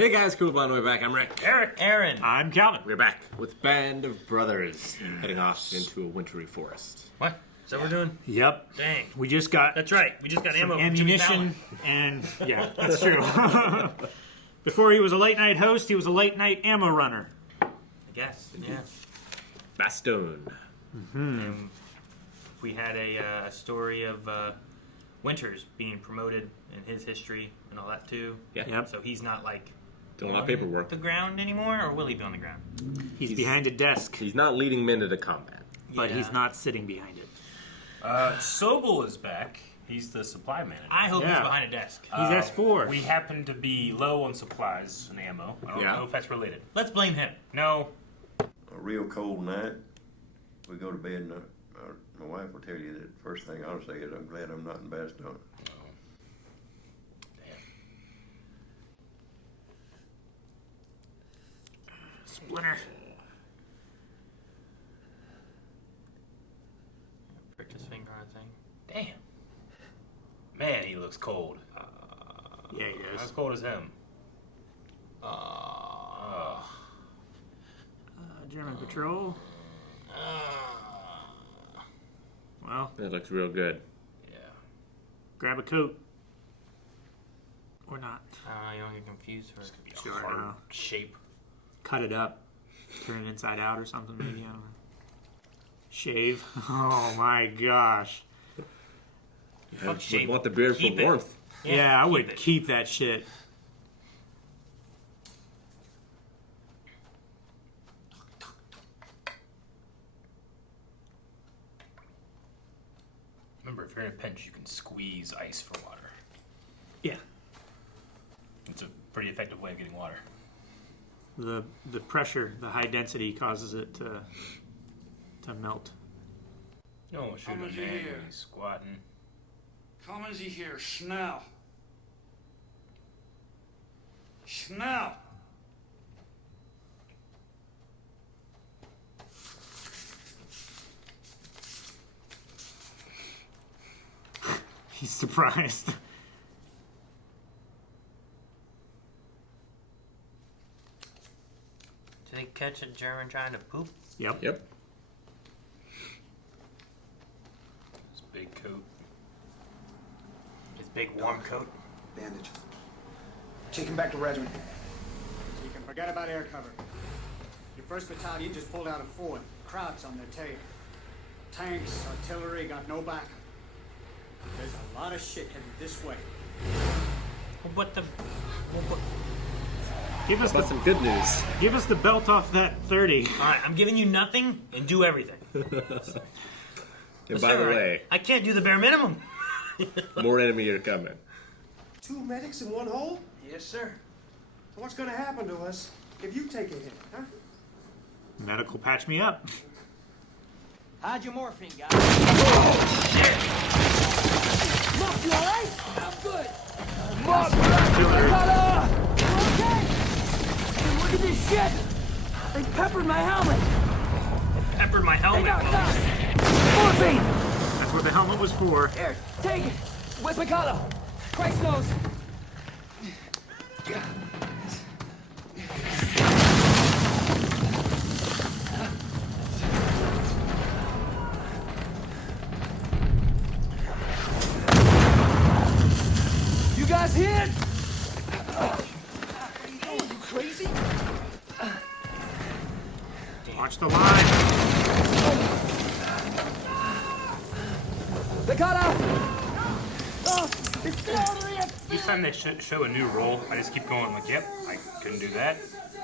Hey guys, cool by the way back. I'm Rick. Eric. Aaron. I'm Calvin. We're back with Band of Brothers heading off into a wintry forest. What? Is that what we're doing? Yep. Dang. We just got That's right. We just got ammo. from ammunition, and yeah, that's true. Before he was a late night host, he was a late night ammo runner. I guess. Yeah. Bastogne. And we had a story of Winters being promoted in his history and all that too. Yeah. Yep. So he's not like Doing a lot of on paperwork. the ground anymore, or will he be on the ground? He's behind a desk, He's not leading men into combat. but Yeah. he's not sitting behind it. Sobel is back. He's the supply manager. I hope he's Yeah. behind a desk. He's S4. We happen to be low on supplies and ammo. I don't Yeah. know if that's related. Let's blame him. No. A real cold night, we go to bed and my wife will tell you that the first thing I'll say is I'm glad I'm not in Bastogne. Splinter. Pricked his finger on a thing. Damn. Man, he looks cold. Yeah, he As does. cold as him. German patrol. Well, That looks real good. Yeah. grab a coat. Or not. You don't get confused. Or... It's gonna be a Sure, hard no. shape. Cut it up. Turn it inside out or something, maybe. I don't know. Shave. Oh my gosh. I would shape. want the beard for Keep it. warmth. Yeah, I would it. keep that shit. Remember, if you're in a pinch, you can squeeze ice for water. Yeah. It's a pretty effective way of getting water. The pressure, the high density causes it to melt. No one should have Coming been mad here. when he's squatting. Kommen Sie hier, schnell. Schnell. He's surprised. Did they catch a German trying to poop? Yep. Yep. His big coat. His big warm coat. Bandage. Take him back to regiment. You can forget about air cover. Your first battalion just pulled out of Ford. Crowds on their tail. Tanks, artillery, got no backup. There's a lot of shit headed this way. What the? Give us But the some good news. give us the belt off that 30. All right, I'm giving you nothing and do everything. And But by the sir, way, I can't do the bare minimum. more enemy are coming. 2 medics in one hole? Yes, sir. What's gonna happen to us if you take a hit, huh? Medical patch me up. Hide your morphine, guys. Look, you alright? I'm good. Artillery. Okay. Hey, look at this shit. They peppered my helmet. Peppered my They helmet. got dust. Morphine. That's what the helmet was for. Here, take it. With Picado. Christ knows. You guys hit? Are you crazy? Watch the line. Picado. Oh, it's still over here. Each time they show a new role, I just keep going like, yep, I couldn't do that.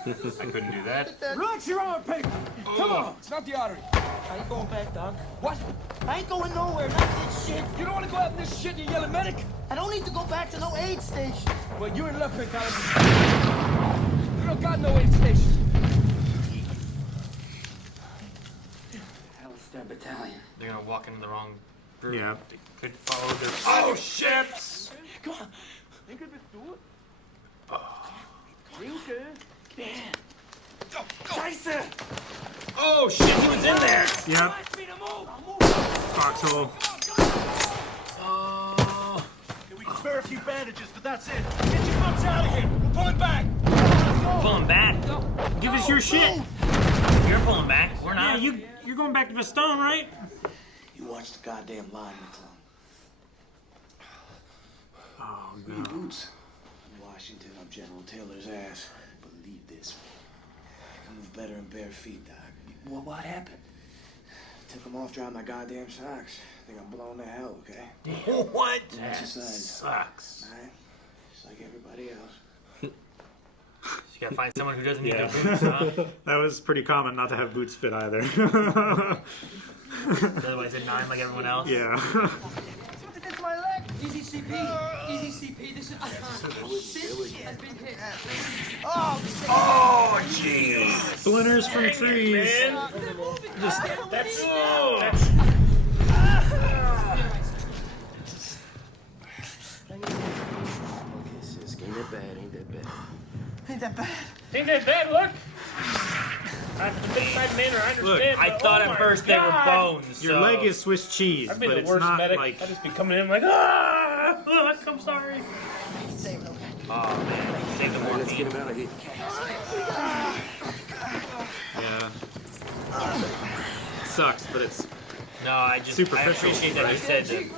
I couldn't do that. Relax your arm, Pig. Come on. It's not the artery. I ain't going back, dog. What? I ain't going nowhere. Not this shit. You don't want to go out in this shit and you yell at medic? I don't need to go back to no aid station. Well, you're in luck, Picado. You don't got no aid station. Hell's their battalion. They're gonna walk into the wrong group. Yeah. They could follow their. Oh, shit! Come on. Think of it, do it. Think Go, Tyson! Oh shit! He was in there. Yep. Foxhole. Oh. We can spare a few bandages, but that's it. Get your butts out of here. We're pulling back. give us your shit. You're pulling back. We're not. Yeah, you're going back to Bastogne, right? You watch the goddamn line, McClung. Oh, Free no. boots. In Washington, I'm General Taylor's ass. Believe this. I can move better in bare feet, Doc. What happened? Took them off, dropped my goddamn socks. They got blown to hell, okay? What? Exercise. Sucks. Alright? Just like everybody else. You gotta find someone who doesn't need Yeah. their boots, huh? That was pretty common not to have boots fit either. Otherwise, at 9 like everyone else. Yeah. That's my leg! Easy CP! Easy CP, this is... Shit has been hit. Oh, jeez. Splinters from trees. That's Ain't that bad, ain't that bad. Ain't that bad. Ain't that bad, look? I'm the big side man, I understand. I but thought oh at my first God. they were bones. Your so- leg is Swiss cheese, I'd be but the it's worst not medic. like... I'd just be coming in like, ah! Look, I'm sorry. Oh, man. Save the morphine. Let's get him out of here. Yeah. It sucks, but it's... No, I just I Superficial, appreciate that you right? said to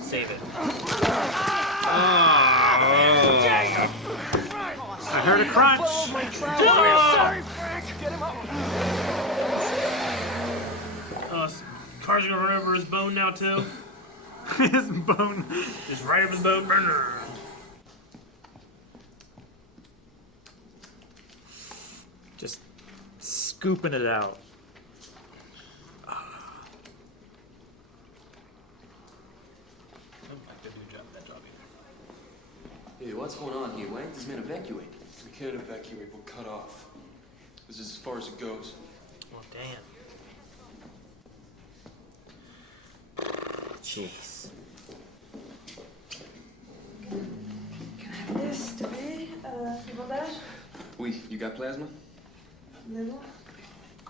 save it. I heard a crunch. Sorry, Frank. Get him up. Car's gonna run over his bone now too. His bone. Just right over his bone. Burner. Just scooping it out. Hey, what's going on here? Why ain't this man evacuate? We can't evacuate. We're cut off. This is as far as it goes. Oh, damn. Jeez. This to be du bandage. Oui, you got plasma? Little.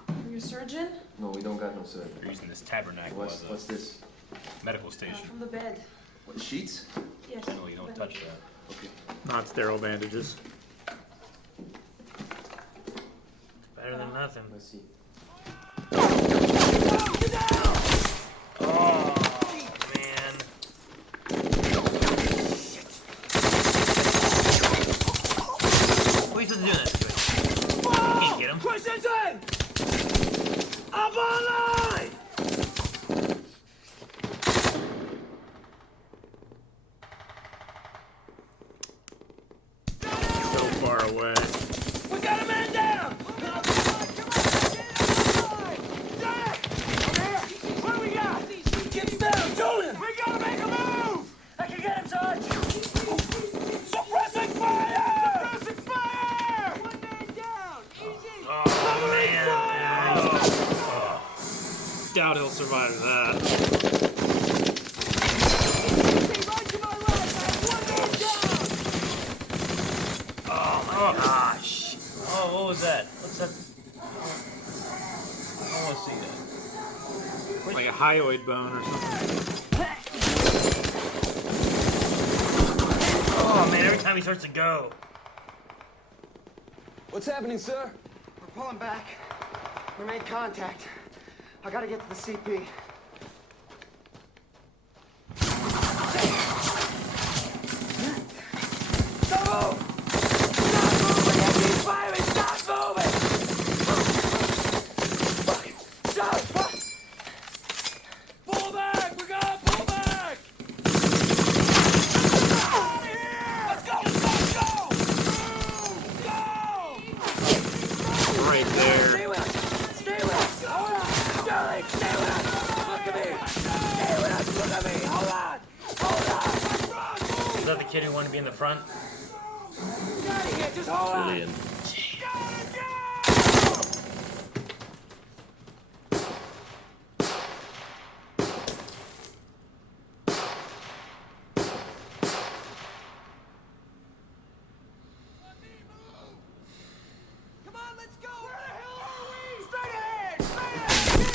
Are you a surgeon? No, we don't got no surgery. They're using this tabernacle What's as a this? medical station. From the bed. What, sheets? Yes. Generally, you don't touch that. Okay. Not sterile bandages. Better than nothing. Let's see. Oh, man. What are you supposed to do this? You can't get him. Christensen! Up online! So far away. We got a man down! What do we got? Get him down, Julian! We gotta make a move! I can get him, Sarge! Suppressing fire! Suppressing fire! One man down! Easy! Oh, man. Doubt he'll survive that. Oh, gosh. Oh, what was that? What's that? I want to see that. Like a hyoid bone or something. Oh, man, every time he starts to go. What's happening, sir? We're pulling back. We made contact. I gotta get to the CP. Stop moving! Stop moving! Firing! Stop moving! Stop! Pull back! We gotta pull back! Out of here! Let's go! Let's go! Go! Right there. Stay with us! Stay with us! Hold on! Sterling, stay with us! Look at me! Stay with us! Look at me! Hold on! Hold on! Is that the kid who wanted to be in the front? Get out of here! Just hold on! Julian. Come on, let's go! Where the hell are we? Straight ahead! Straight ahead! Keep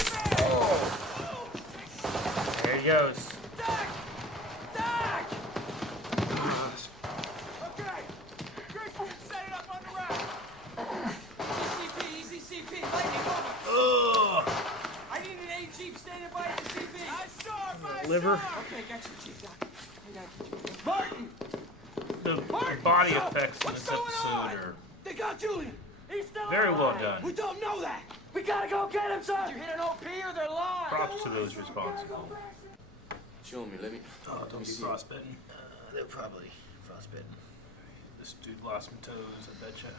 it! There he goes. Doc! Doc! Okay. Chris, set it up on the rack. CCP, liver. Okay, got you, Chief. I got you. Martin! The body effects in this episode are They got Julian. He's still very well alive. done. We don't know that. We gotta go get him, son. Did you hit an OP or they're live? Props to those responsible. Show me, let me. Oh, don't be frostbitten. They're probably frostbitten. This dude lost some toes, I betcha.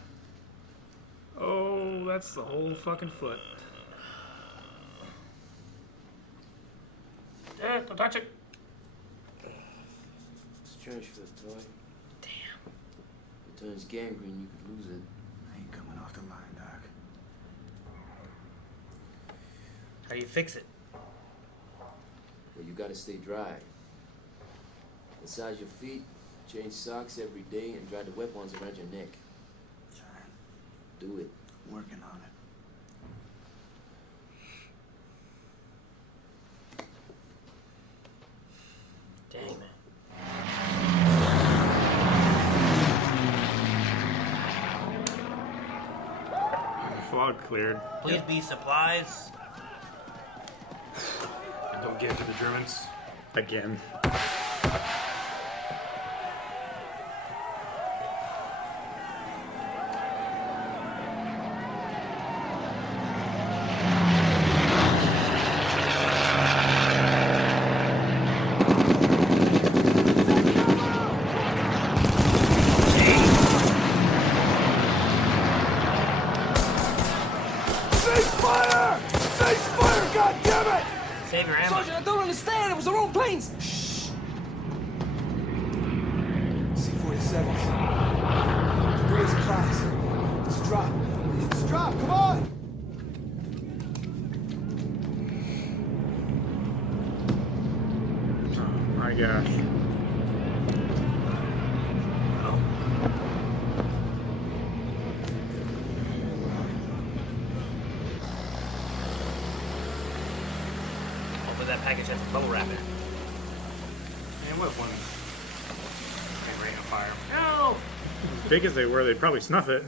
Oh, that's the whole fucking foot. Don't touch it. Strange for the toy. Damn. If it turns gangrene, you could lose it. I ain't coming off the line, Doc. How do you fix it? Well, you gotta stay dry. Massage your feet, change socks every day, and dry the wet ones around your neck. Do it. Working on it. Dang, man. Fog cleared. Please be supplies. And don't give it to the Germans. Again. Save your ammo. Sergeant, I don't understand. It was the wrong planes. Shh. C-47s. Debris is class. It's a drop. It's a drop. Come on. Oh my gosh. Hopefully that package has bubble wrap in it. Man, what if one came right in a fire? No! As big as they were, they'd probably snuff it.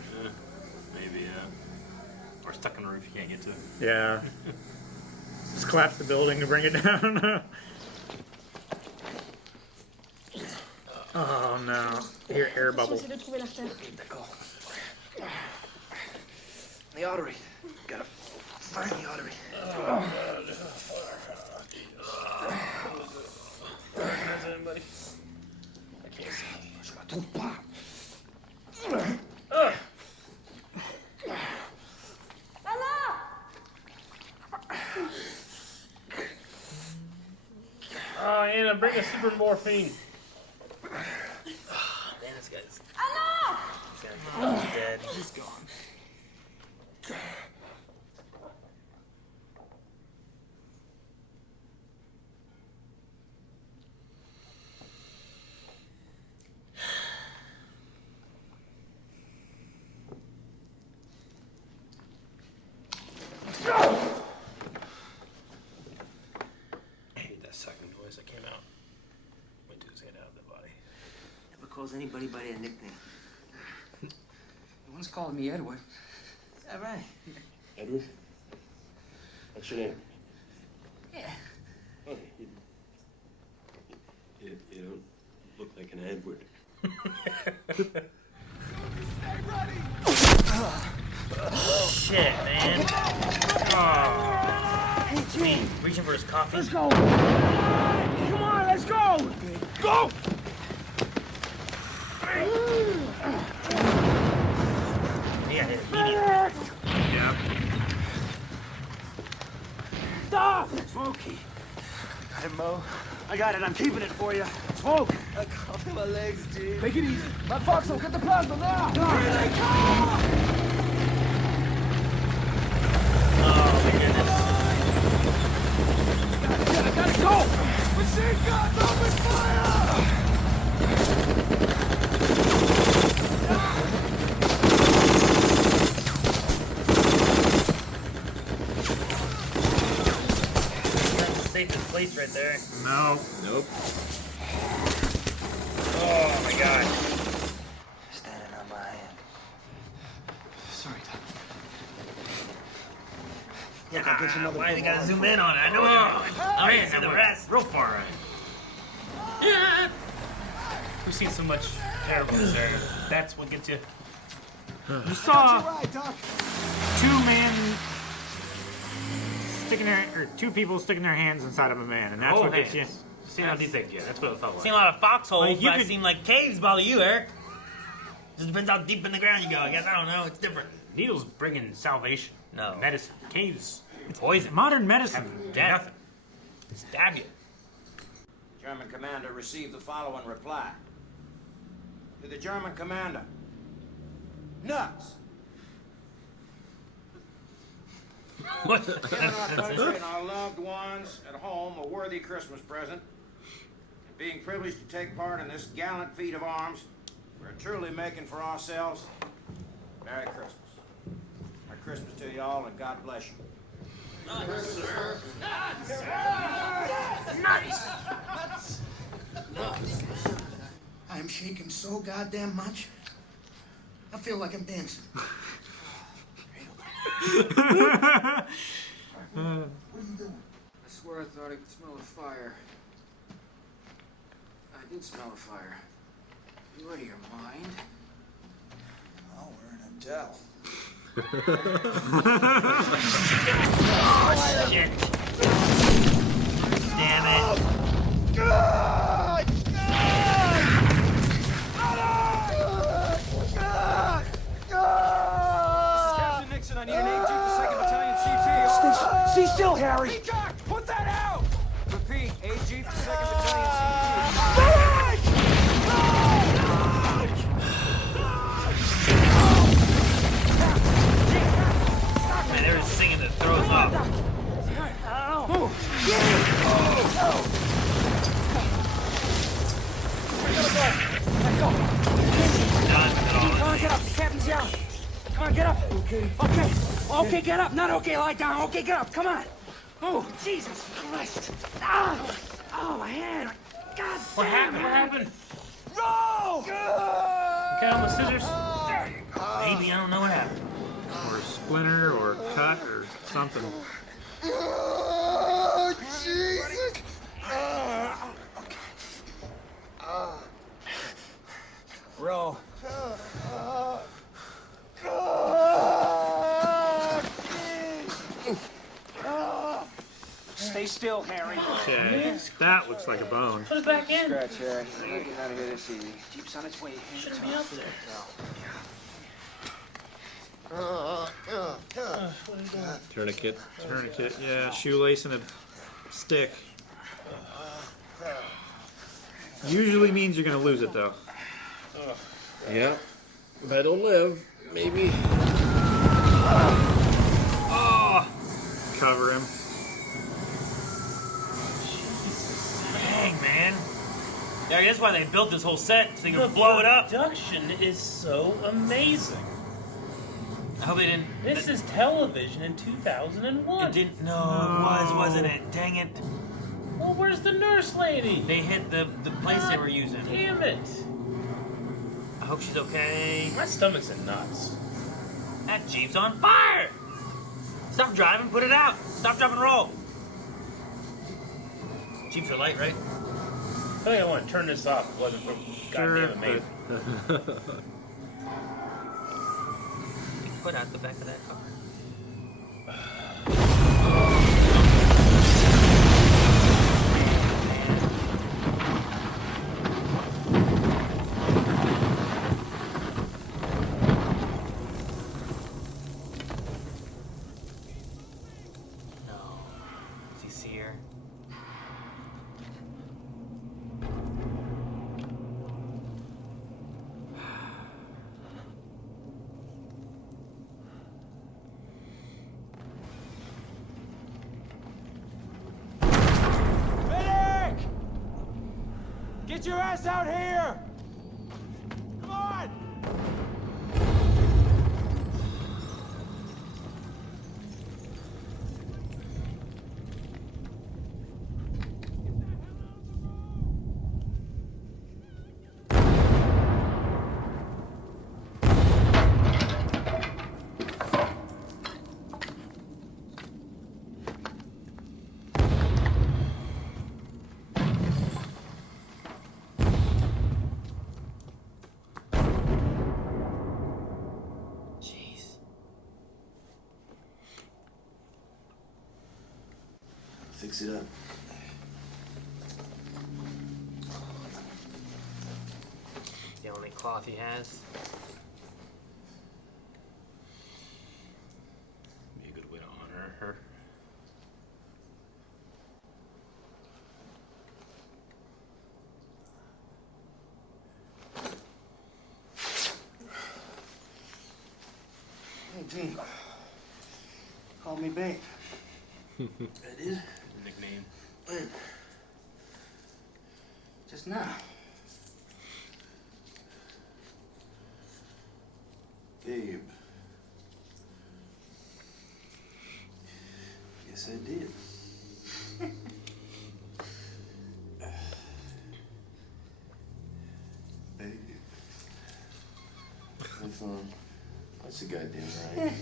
Maybe, yeah. Or stuck in the roof you can't get to. Yeah. Just collapse the building and bring it down. Oh no. Here, air bubble. J'essaie de trouver l'artère. D'accord. The artery. Gotta find the artery. I can't see. Je la trouve pas. Oh, Anna, bring a super morphine. Man, this guy's... He's dead. He's gone. I hate that sucking noise that came out. Went to his head out of the body. Never calls anybody by their nickname. No one's calling me Edward. Is that right? Edward? What's your name? Yeah. Oh, you don't look like an Edward. Shit, man. Oh. Hey, Jim. Reaching for his coffee. Let's go. Come on, let's go. Go. Yeah, hit immediately. Yep. Stop. Smokey. Got it, Mo. I got it. I'm keeping it for you. Smoke. I cough my legs, G. Take it easy. My Foxo, get the plasma now. Here they come. Oh, my goodness. I gotta go. Machine guns, open fire. That's the safest place right there. No. Nope. Oh, my God. Standing on my hand. Sorry, Doc. Why you gotta zoom in on it? I know I didn't see the rest. Real far right. Yeah. We've seen so much terribleness there. That's what gets you. You saw two people sticking their hands inside of a man, and that's what gets you. See how deep they get. That's what it felt like. Seen a lot of foxholes, Like, but I seem like caves bother you, Eric. Just depends how deep in the ground you go. I guess I don't know. It's different. Needles bringing salvation. No. Medicine. Caves. It's poison. Modern medicine. Death. Nothing. Stab you. German commander received the following reply. To the German commander. Nuts. What? Giving our country and our loved ones at home a worthy Christmas present. And being privileged to take part in this gallant feat of arms, we're truly making for ourselves. Merry Christmas. Merry Christmas to you all, and God bless you. Nuts! I am shaking so goddamn much. I feel like I'm dancing. What are you doing? I swear I thought I could smell a fire. I did smell a fire. You out of your mind? Oh, we're in a dell. Oh, shit. Damn it. God! Captain Nixon, I need an AG for 2nd Battalion CT. Stay still, Harry. Peacock, put that out! Repeat, AG for 2nd Battalion Man, they're just singing that throws off. Come on, get up. The captain's yelling. Come on, get up. Okay. Okay. Okay, get up. Not okay, lie down. Okay, get up. Come on. Oh, Jesus Christ. Ah! Oh, my hand. God What damn happened? it. What happened? Roll! You got all the scissors? Maybe, I don't know what happened. Or splinter, or cut, or something. Oh, Jesus! Roll. Stay still, Harry. Okay, that looks like a bone. Put it back in. Scratch, Harry. I'm not getting out of here this easy. Jeep's on its way. Shouldn't be up there. Tourniquet. Tourniquet, yeah, shoelace and a stick. Usually means you're gonna lose it though. Yeah. But it'll live, maybe. Oh! Cover him. Dang, man. Yeah, that's why they built this whole set, so they could blow it up. Production is so amazing. I hope they didn't... This is television in 2001. It didn't... No, it was, wasn't it? Dang it. Well, where's the nurse lady? They hit the place they were using. Damn it. I hope she's okay. My stomach's in knots. That Jeep's on fire! Stop driving, put it out. Stop, drop, and roll. Jeeps are light, right? I feel like I want to turn this off if it wasn't for goddamn amazing. Put out the back of that car. Get your ass out here! Come on! fix it up. The only cloth he has. Be a good way to honor her. Hey, Gene. Call me babe. I did? Nickname. When? Just now. Babe. Yes, I did. Babe. Have fun. That's a goddamn right.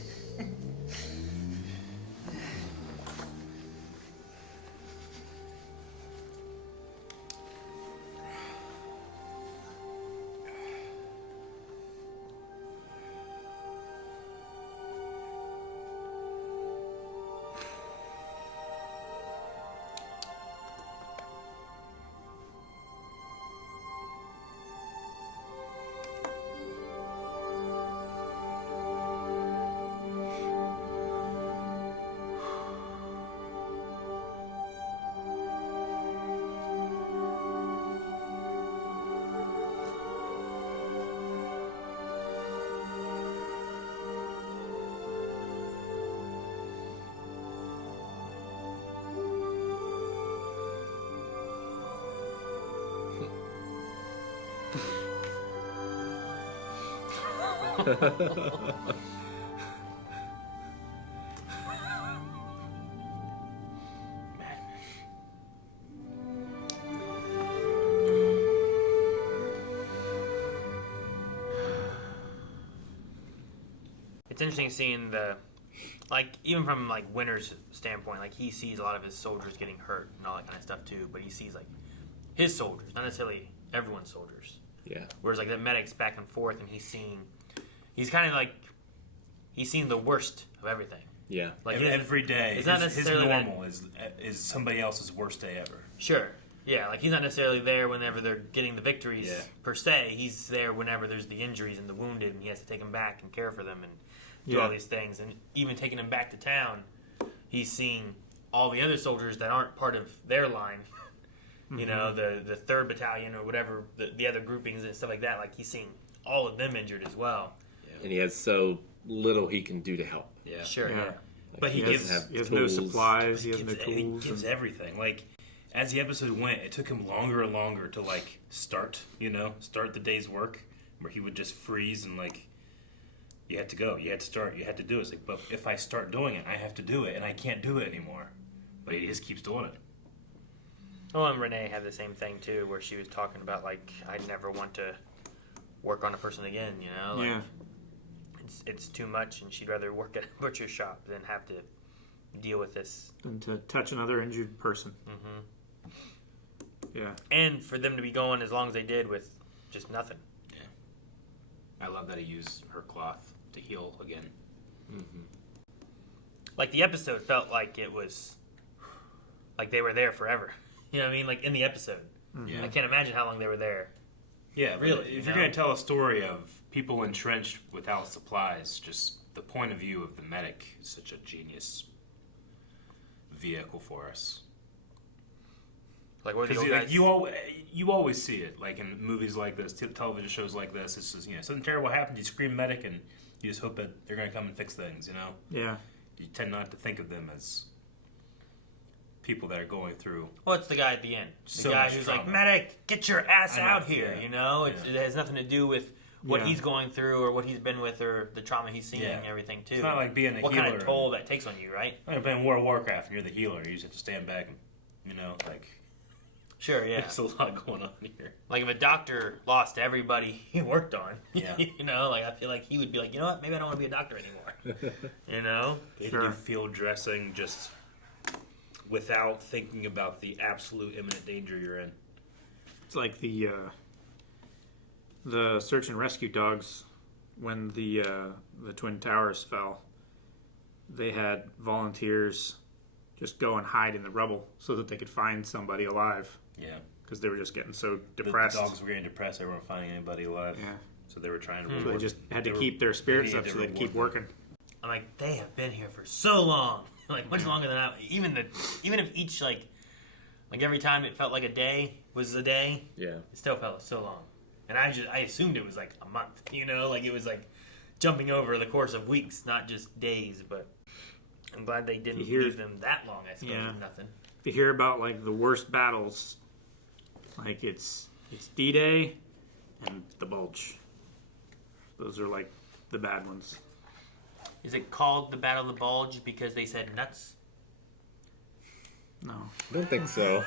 It's interesting seeing even from like Winter's standpoint, like he sees a lot of his soldiers getting hurt and all that kind of stuff too, but he sees like his soldiers, not necessarily everyone's soldiers. Yeah. Whereas like the medic's back and forth, and he's seeing the worst of everything. Yeah. Like every day, it's not his necessarily normal is somebody else's worst day ever. Sure. Yeah, like he's not necessarily there whenever they're getting the victories per se. He's there whenever there's the injuries and the wounded, and he has to take them back and care for them and do all these things. And even taking them back to town, he's seeing all the other soldiers that aren't part of their line. Mm-hmm. You know, the 3rd Battalion or whatever, the other groupings and stuff like that. Like he's seeing all of them injured as well. Yeah. And he has so little he can do to help. Yeah. Sure, yeah. But he has no supplies, he has no tools. He gives everything. Like, as the episode went, it took him longer and longer to, like, start the day's work, where he would just freeze and, like, you had to go, you had to start, you had to do it. It's like, but if I start doing it, I have to do it, and I can't do it anymore. But he just keeps doing it. Oh, and Renee had the same thing, too, where she was talking about, like, I'd never want to work on a person again, you know? Like, it's too much, and she'd rather work at a butcher shop than have to deal with this. Than to touch another injured person. Mm-hmm. Yeah. And for them to be going as long as they did with just nothing. Yeah. I love that he used her cloth to heal again. Mm-hmm. Like, the episode felt like it was... like they were there forever. You know what I mean? Like, in the episode. Yeah. I can't imagine how long they were there. Yeah, really. If you're going to tell a story of people entrenched without supplies, just the point of view of the medic is such a genius vehicle for us. Like, what are the old Like, guys... you always see it, like in movies like this, television shows like this. It's just, something terrible happens, you scream medic, and you just hope that they're going to come and fix things, Yeah. You tend not to think of them as people that are going through. Well, it's the guy at the end. So The guy much who's trauma. like, medic, get your ass I know, out here, yeah. you know? It has nothing to do with what Yeah. he's going through or what he's been with or the trauma he's seen Yeah. and everything, too. It's not like being a what healer. kind of toll that takes on you, right? Like playing World of Warcraft and you're the healer. You just have to stand back and, like... Sure, yeah. There's a lot going on here. Like, if a doctor lost everybody he worked on, Yeah. like, I feel like he would be like, you know what, maybe I don't want to be a doctor anymore. You know? They do field dressing just without thinking about the absolute imminent danger you're in. It's like the search and rescue dogs when the Twin Towers fell. They had volunteers just go and hide in the rubble so that they could find somebody alive. Yeah. Because they were just getting so depressed. The dogs were getting depressed. They weren't finding anybody alive. Yeah. So they were trying to. So they just had to keep their spirits up so they'd keep working. I'm like, they have been here for so long, like much longer than I. Even if each like every time it felt like a day was a day. Yeah. It still felt so long, and I assumed it was like a month. Like it was like jumping over the course of weeks, not just days. But I'm glad they didn't leave them that long. I suppose with nothing. To hear about like the worst battles, like it's D-Day and the Bulge. Those are like the bad ones. Is it called the Battle of the Bulge because they said nuts? No. I don't think so.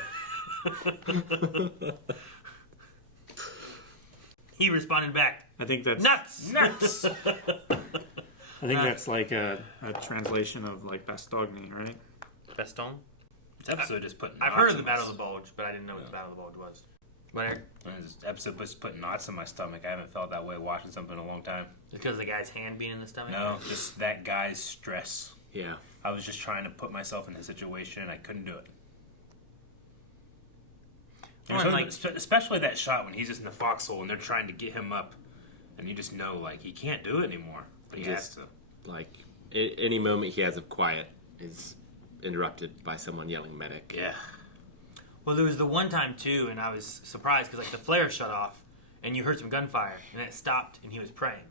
He responded back. I think that's... Nuts! I think that's like a translation of like Bastogne, right? Bastogne? This episode just put I've heard of the Battle of the Bulge, but I didn't know what the Battle of the Bulge was. Where? This episode just put knots in my stomach. I haven't felt that way watching something in a long time. Because the guy's hand being in the stomach? No, just that guy's stress. Yeah. I was just trying to put myself in his situation, and I couldn't do it. Especially that shot when he's just in the foxhole and they're trying to get him up, and you just know, like, he can't do it anymore. But he has to. Like, any moment he has of quiet is interrupted by someone yelling medic. Yeah. Well, there was the one time, too, and I was surprised because, like, the flare shut off, and you heard some gunfire, and then it stopped, and he was praying.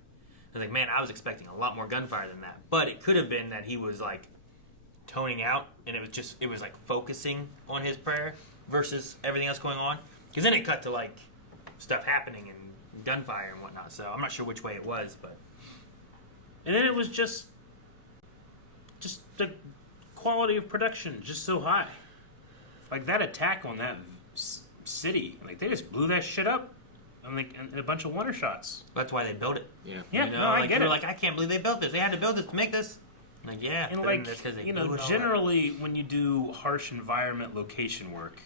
I was like, man, I was expecting a lot more gunfire than that. But it could have been that he was, like, toning out, and it was like, focusing on his prayer versus everything else going on. Because then it cut to, like, stuff happening and gunfire and whatnot. So I'm not sure which way it was, but... And then it was just the quality of production just so high. Like, that attack on that city, like, they just blew that shit up in a bunch of wonder shots. That's why they built it. Yeah. Yeah, I get it. Like, I can't believe they built this. They had to build this to make this. I'm like, yeah. And, like, generally, when you do harsh environment location work,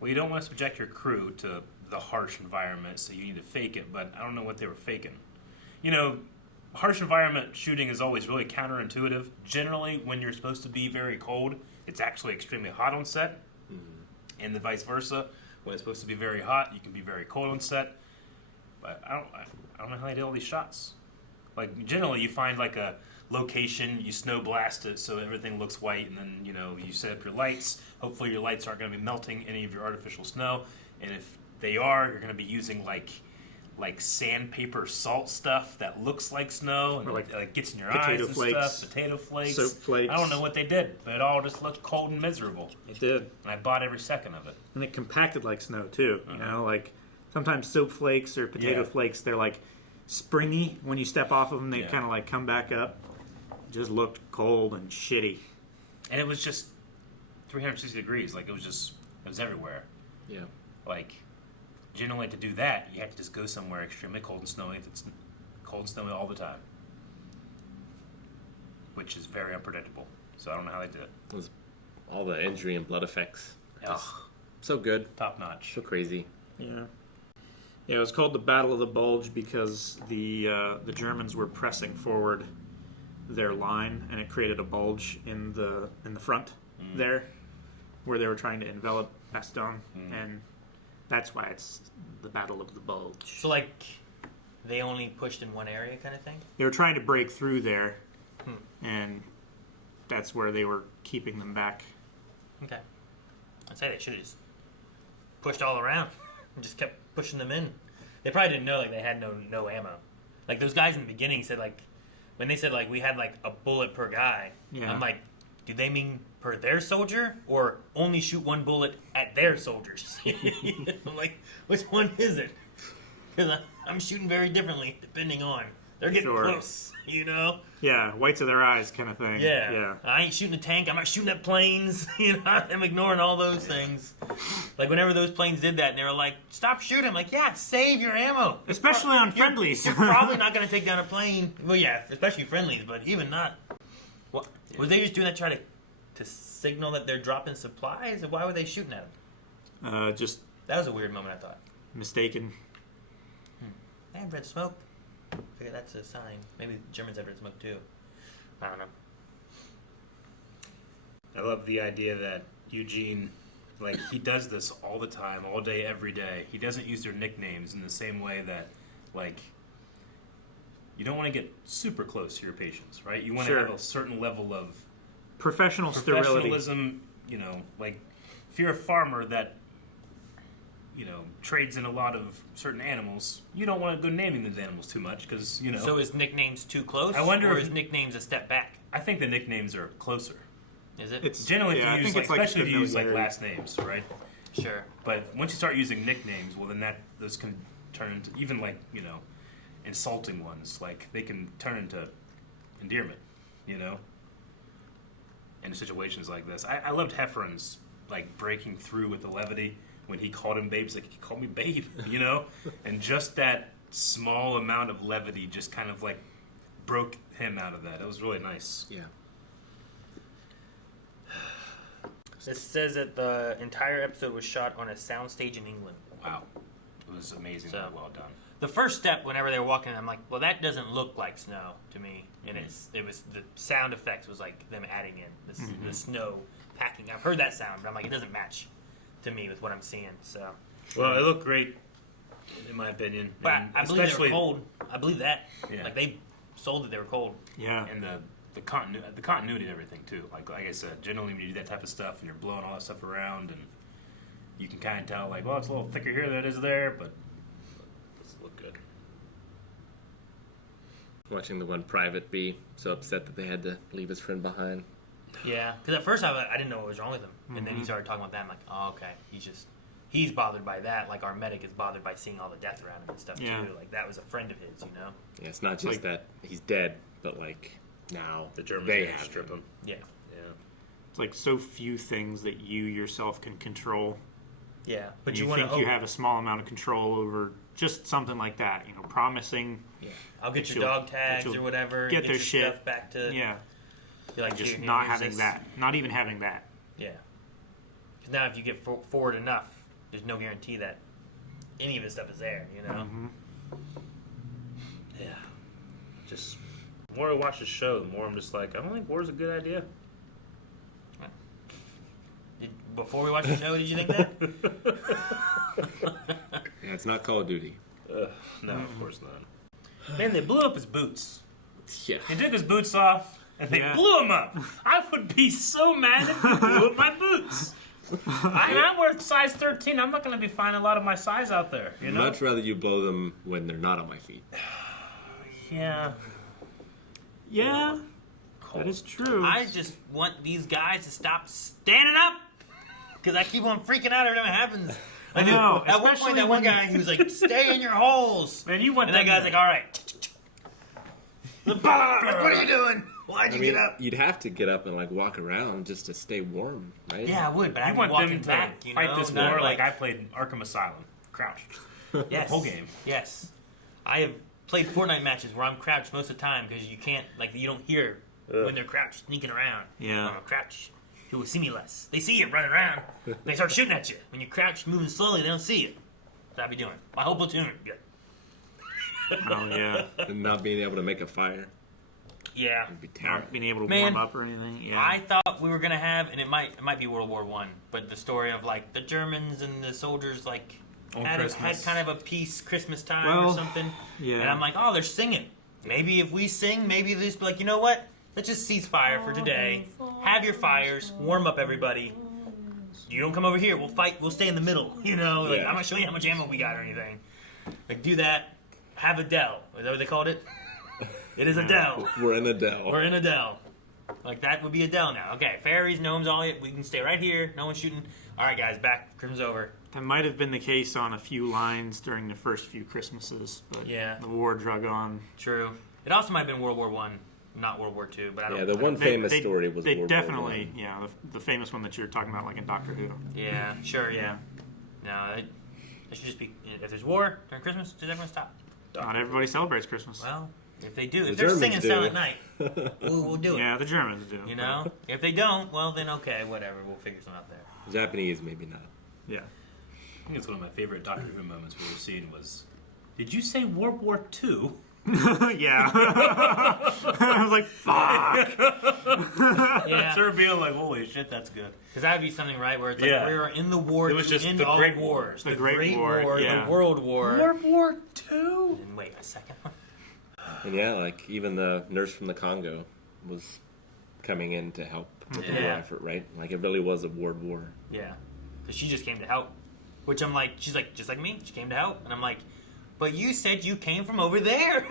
well, you don't want to subject your crew to the harsh environment, so you need to fake it, but I don't know what they were faking. Harsh environment shooting is always really counterintuitive. Generally, when you're supposed to be very cold, it's actually extremely hot on set, and the vice versa. When it's supposed to be very hot, you can be very cold on set. But I don't know how they did all these shots. Like, generally, you find like a location, you snow blast it so everything looks white, and then you set up your lights. Hopefully, your lights aren't going to be melting any of your artificial snow, and if they are, you're going to be using like sandpaper salt stuff that looks like snow and like gets in your eyes and stuff. Potato flakes, soap flakes. I don't know what they did, but it all just looked cold and miserable. It did, and I bought every second of it. And it compacted like snow too. Like sometimes soap flakes or potato flakes, they're like springy. When you step off of them, they kind of like come back up. It just looked cold and shitty. And it was just 360 degrees. Like it was everywhere. Yeah. Like. Generally, to do that, you have to just go somewhere extremely cold and snowy. It's cold and snowy all the time, which is very unpredictable. So I don't know how they did it. It was all the injury and blood effects. Ugh. So good. Top notch. So crazy. Yeah. Yeah, it was called the Battle of the Bulge because the Germans were pressing forward their line, and it created a bulge in the front there, where they were trying to envelop Bastogne, and that's why it's the Battle of the Bulge. So, like, they only pushed in one area kind of thing? They were trying to break through there, and that's where they were keeping them back. Okay. I'd say they should have just pushed all around and just kept pushing them in. They probably didn't know, like, they had no ammo. Like, those guys in the beginning said, like, when they said, like, we had, like, a bullet per guy, I'm like, do they mean per their soldier or only shoot one bullet at their soldiers? I'm like, which one is it? Because I'm shooting very differently depending on. They're getting close, Yeah, whites of their eyes kind of thing. Yeah. I ain't shooting a tank. I'm not shooting at planes. I'm ignoring all those things. Like, whenever those planes did that, and they were like, stop shooting. I'm like, yeah, save your ammo. Especially on friendlies. You're probably not going to take down a plane. Well, yeah, especially friendlies, but even not. What? Was they just doing that to signal that they're dropping supplies? Or why were they shooting at them? Just... That was a weird moment, I thought. Mistaken. They had red smoke. I figure that's a sign. Maybe the Germans had red smoke, too. I don't know. I love the idea that Eugene, like, he does this all the time, all day, every day. He doesn't use their nicknames in the same way that, like, you don't want to get super close to your patients, right? You want to have a certain level of professionalism. You know, like, if you're a farmer that, you know, trades in a lot of certain animals, you don't want to go naming those animals too much because, you know. So is nicknames too close? I wonder or if is nicknames a step back? I think the nicknames are closer. Is it? It's generally if you use, like, especially if you use like last names, right? Sure. But once you start using nicknames, well, then those can turn into even like, you know, insulting ones. Like they can turn into endearment, you know. In situations like this, I loved Heffron's like breaking through with the levity when he called him babe. He's like, he called me babe, you know, and just that small amount of levity just kind of like broke him out of that. It was really nice. Yeah. This says that the entire episode was shot on a soundstage in England. Wow. It was amazingly well done. The first step, whenever they were walking, I'm like, well, that doesn't look like snow to me. And it was the sound effects was like them adding in the snow packing. I've heard that sound, but I'm like, it doesn't match to me with what I'm seeing. So. Well, it looked great, in my opinion. But I believe they were cold. I believe that. Yeah. Like they sold that they were cold. Yeah. And the continuity and everything too. Like I said, generally when you do that type of stuff and you're blowing all that stuff around, and you can kind of tell, like, well, it's a little thicker here than it is there, but it's look good. Watching the one private be so upset that they had to leave his friend behind. Yeah, because at first I didn't know what was wrong with him, and then he started talking about that. I'm like, oh, okay, he's bothered by that. Like our medic is bothered by seeing all the death around him and stuff too. Like that was a friend of his, you know. Yeah, it's not just that he's dead, but like now the Germans they have strip him. Yeah. It's like so few things that you yourself can control. Yeah, but and you think want you have a small amount of control over just something like that. You know, promising. Yeah, I'll get your dog tags or whatever. Get their your shit stuff back to. Yeah. You're like, just not having that. Not even having that. Yeah. Because now if you get forward enough, there's no guarantee that any of this stuff is there, you know? Mm-hmm. Yeah. Just, the more I watch the show, the more I'm just like, I don't think war's a good idea. Before we watched the show, did you think that? Yeah, it's not Call of Duty. No, of course not. Man, they blew up his boots. Yeah. They took his boots off, and they blew him up. I would be so mad if they blew up my boots. I'm worth size 13. I'm not going to be finding a lot of my size out there. You know? Much rather you blow them when they're not on my feet. Yeah. Yeah. That is true. I just want these guys to stop standing up because I keep on freaking out every time it happens. I know. At one point, that one guy, he was like, "Stay in your holes." Man, you want and that guy's like, "All right." Like, what are you doing? Why'd you get up? You'd have to get up and like walk around just to stay warm, right? Yeah, I would, but I'd want be walking them to back. You fight know? this war like I played Arkham Asylum, crouched. Yes. The whole game. Yes. I have played Fortnite matches where I'm crouched most of the time because you can't, like, you don't hear when they're crouched sneaking around. Yeah. When I'm crouched, people will see me less. They see you running around. They start shooting at you. When you're crouched, moving slowly, they don't see you. That's what I'd be doing. My whole platoon would be like, Oh, yeah. And not being able to make a fire. yeah. It'd be terrible. Not being able to Man, warm up or anything. Yeah. I thought we were going to have, and it might be World War I, but the story of, like, the Germans and the soldiers, like, had kind of a peace Christmas time or something. Yeah. And I'm like, oh, they're singing. Maybe if we sing, maybe they'll just be like, you know what? Let's just cease fire for today. Have your fires. Warm up, everybody. You don't come over here. We'll fight. We'll stay in the middle. You know, like, I'm not showing you how much ammo we got or anything. Like, do that. Have a Dell. Is that what they called it? It is a Dell. We're in a Dell. We're in a Dell. Like, that would be a Dell now. Okay, fairies, gnomes, all it. We can stay right here. No one's shooting. All right, guys, back. Christmas over. That might have been the case on a few lines during the first few Christmases, but the war drug on. True. It also might have been World War I, not World War II, but I don't know. Yeah, the one famous story was they World definitely, War I. yeah, the famous one that you're talking about, like in Doctor Who. Yeah, sure, yeah. No, it should just be, if there's war during Christmas, just everyone stop. Not everybody celebrates Christmas. Well, if they do, The if they're singing Germans do. Silent Night, we'll do it. Yeah, the Germans do. You know? If they don't, well, then okay, whatever. We'll figure something out there. Japanese, maybe not. Yeah. I think it's one of my favorite Doctor Who moments we were seeing was, did you say World War II? Yeah. I was like, fuck. Yeah. Sort of being like, holy shit, that's good. Because that would be something, right, where it's like Yeah. we were in the war It was to just end the all Great wars. The Great War, yeah. the World War. World War II? And wait a second. And yeah, like even the nurse from the Congo was coming in to help with the war Yeah. effort, right? Like it really was a world war. Yeah. Because she just came to help. Which I'm like, she's like, just like me, she came to help. And I'm like, but you said you came from over there.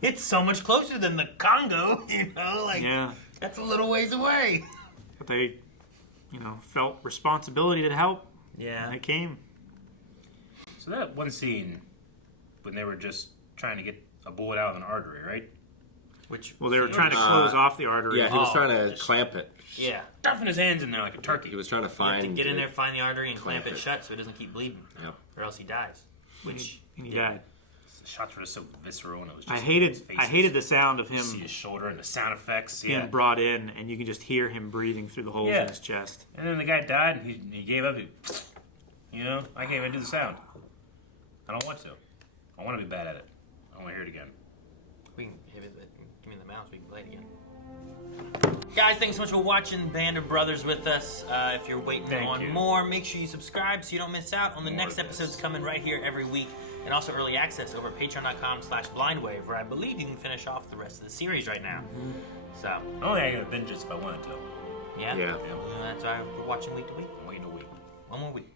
It's so much closer than the Congo, you know? Like, Yeah. that's a little ways away. But they, felt responsibility to help. Yeah. And they came. So that one scene when they were just trying to get a bullet out of an artery, right? Well, they were trying to close off the artery. Yeah, he was trying to clamp it. Yeah. Stuffing his hands in there like a turkey. He was trying to You have find to get in there, find the artery, and clamp clamp it it. shut so it doesn't keep bleeding. Yeah. Or else he dies. Which And he died. The shots were just so visceral, and it was just I his faces. hated the sound of You see him his shoulder and the sound effects. being Yeah. brought in, and you can just hear him breathing through the holes Yeah. in his chest. And then the guy died, and he gave up. I can't even do the sound. I don't want to. I want to be bad at it. I want to hear it again. we can give me the mouse, we can play it again. Guys, thanks so much for watching Band of Brothers with us. If you're waiting Thank on you. more, make sure you subscribe so you don't miss out on the More next of episodes this. coming right here every week. And also early access over at patreon.com/blindwave, where I believe you can finish off the rest of the series right now. So, Only I could binge it if I wanted to. yeah? Yeah. That's why we're watching week to week. I'm waiting a week. One more week.